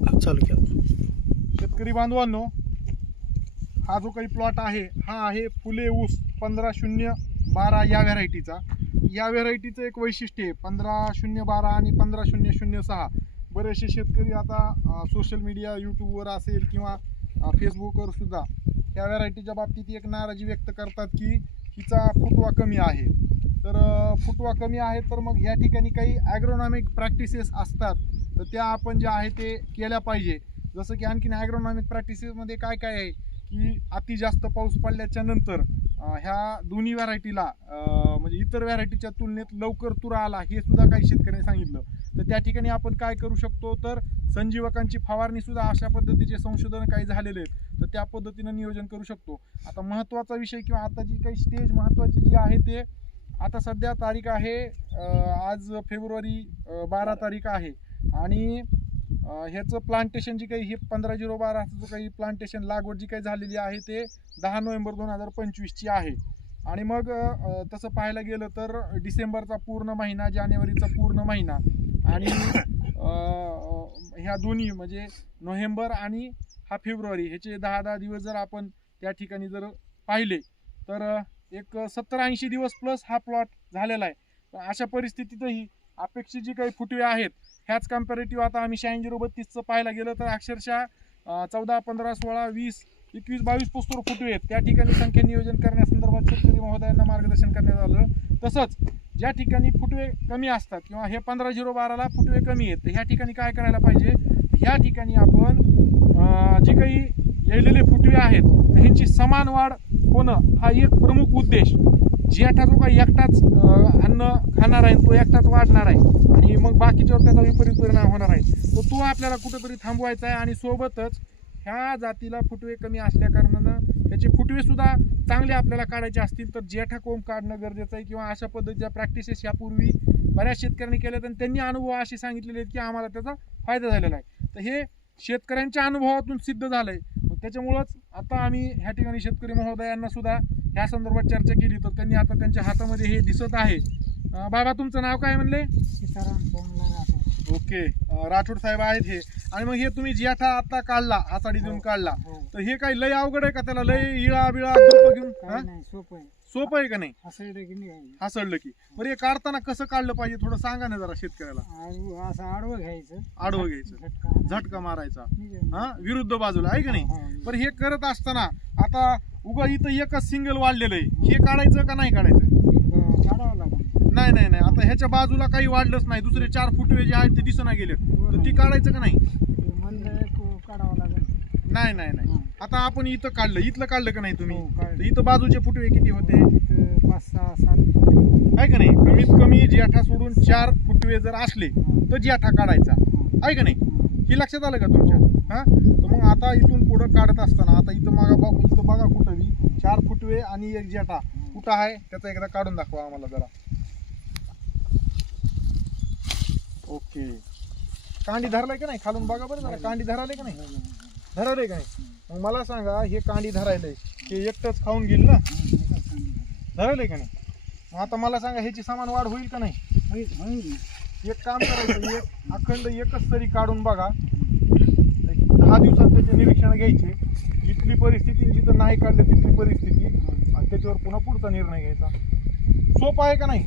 चालू केला. शेतकरी बांधवांनो, हा जो काही प्लॉट आहे हा आहे फुले ऊस 15-0-12 या व्हरायटीचा. या व्हरायटीचं एक वैशिष्ट्य आहे 15-0-12 आणि 15-0-0-6. बरेचसे शेतकरी आता सोशल मीडिया यूट्यूबवर असेल किंवा फेसबुकवर सुद्धा या व्हरायटीच्या बाबतीत एक नाराजी व्यक्त करतात की हिचा फुटवा कमी आहे. तर फुटवा कमी आहे तर मग ह्या ठिकाणी काही ॲग्रोनॉमिक प्रॅक्टिसेस असतात, तर त्या आपण ज्या आहे ते केल्या पाहिजे. जसं की आणखीन ॲग्रोनॉमिक प्रॅक्टिसेसमध्ये काय काय आहे की अति जास्त पाऊस पडल्याच्या नंतर ह्या दोन्ही व्हरायटीला म्हणजे इतर व्हरायटीच्या तुलनेत लवकर तुरा आला हे सुद्धा काही शेतकऱ्यांनी सांगितलं. तर त्या ठिकाणी आपण काय करू शकतो, तर संजीवकांची फवारणी सुद्धा अशा पद्धतीचे संशोधन काही झालेले आहेत, तर त्या पद्धतीनं नियोजन करू शकतो. आता महत्त्वाचा विषय किंवा आता जी काही स्टेज महत्त्वाची जी आहे ते आता सध्या तारीख आहे आज फेब्रुवारी 12 तारीख आहे आणि ह्याचं प्लांटेशन जी काही हे 15-0-12 जो काही प्लांटेशन लागवड जी काही झालेली आहे ते 10 नोव्हेंबर 2025 आहे. आणि मग तसं पाहायला गेलं तर डिसेंबरचा पूर्ण महिना, जानेवारीचा पूर्ण महिना आणि ह्या दोन्ही म्हणजे नोव्हेंबर आणि हा फेब्रुवारी ह्याचे 10-10 दिवस जर आपण त्या ठिकाणी जर पाहिले तर एक 70-80 दिवस प्लस हा प्लॉट झालेला आहे. अशा परिस्थितीतही अपेक्षित जी काही फुटवे आहेत ह्याच कम्पॅरेटिव्ह आता आम्ही 86-0-32चं पाहायला गेलं तर अक्षरशः 14, 15, 16, 20, 21, 22 पोस्टर फुटवे आहेत. त्या ठिकाणी संख्या नियोजन करण्यासंदर्भात शेतकरी महोदयांना मार्गदर्शन करण्यात आलं. तसंच ज्या ठिकाणी फुटवे कमी असतात किंवा हे 15-0-12ला फुटवे कमी आहेत तर ह्या ठिकाणी काय करायला पाहिजे, ह्या ठिकाणी आपण जे काही येलेले फुटवे आहेत तर ह्यांची समान वाढ होणं हा एक प्रमुख उद्देश. जेठा जो काही एकटाच अन्न खाणार आहे तो एकटाच वाढणार आहे आणि मग बाकीच्यावर त्याचा विपरीत परिणाम होणार आहे. तर तो आपल्याला कुठेतरी थांबवायचा आहे आणि सोबतच ह्या जातीला फुटवे कमी असल्या कारणानं त्याचे फुटवे सुद्धा चांगले आपल्याला काढायचे असतील तर जेठा कोंब काढणं गरजेचं आहे. किंवा अशा पद्धतीच्या प्रॅक्टिसेस यापूर्वी बऱ्याच शेतकऱ्यांनी केल्या तर त्यांनी अनुभव असे सांगितलेले आहेत की आम्हाला त्याचा फायदा झालेला आहे. तर हे शेतकऱ्यांच्या अनुभवातून सिद्ध झालंय. त्याच्यामुळंच आता आम्ही ह्या ठिकाणी शेतकरी महोदयांना सुद्धा ह्या संदर्भात चर्चा केली तर त्यांनी आता त्यांच्या हातामध्ये हे दिसत आहे. बाबा तुमचं नाव काय म्हणले? ओके, राठोड साहेब आहेत हे. आणि मग हे तुम्ही जेठा आता काढला, आषाढी देऊन काढला, तर हे काही लय अवघड आहे का? त्याला लय इळा बिळा घेऊन सोपं आहे का नाही? हसडलं की बरं हे काढताना कसं काढलं पाहिजे थोडं सांगा ना जरा शेतकऱ्याला. असं आडवं घ्यायचं, झटका मारायचा हा विरुद्ध बाजूला आहे का नाही? पण हे करत असताना आता उगा इथं एकच सिंगल वाढलेलं आहे, हे काढायचं का नाही काढायचं? काढावं लागेल. नाही, आता ह्याच्या बाजूला काही वाढलंच नाही, दुसरे 4 फुटवे जे आहेत ते दिसना गेले, तर ती काढायचं का नाही? काढावं लागेल. नाही. आता आपण इथं काढलं, इथलं काढलं का नाही तुम्ही? तर इथं बाजूचे फुटवे किती होते? 5-6-7 आहे का नाही? कमीत कमी जेठा सोडून 4 फुटवे जर असले तर जेठा काढायचा आहे का नाही? हे लक्षात आलं का तुमच्या? हा, तर मग आता इथून पुढं काढत असताना आता इथं इथं बघा कुठं बी 4 फुटवे आणि एक जेठा कुठं आहे त्याचा एकदा काढून दाखवा आम्हाला जरा. ओके, कांडी धरलाय का नाही? खालून बघा बरं जरा, कांडी धराले का नाही? धराले का नाही? मग मला सांगा हे कांडी धरायलंय हे एकटंच खाऊन घेईल ना? धरायलंय का नाही? मग आता मला सांगा ह्याची समान वाढ होईल का नाही? एक काम करायचं, एक अखंड एकच तरी काढून बघा, 10 दिवसात त्याचे निरीक्षण घ्यायचे, इथली परिस्थिती जिथं नाही काढलं तिथली परिस्थिती आणि त्याच्यावर पुन्हा पुढचा निर्णय घ्यायचा. सोपं आहे का नाही?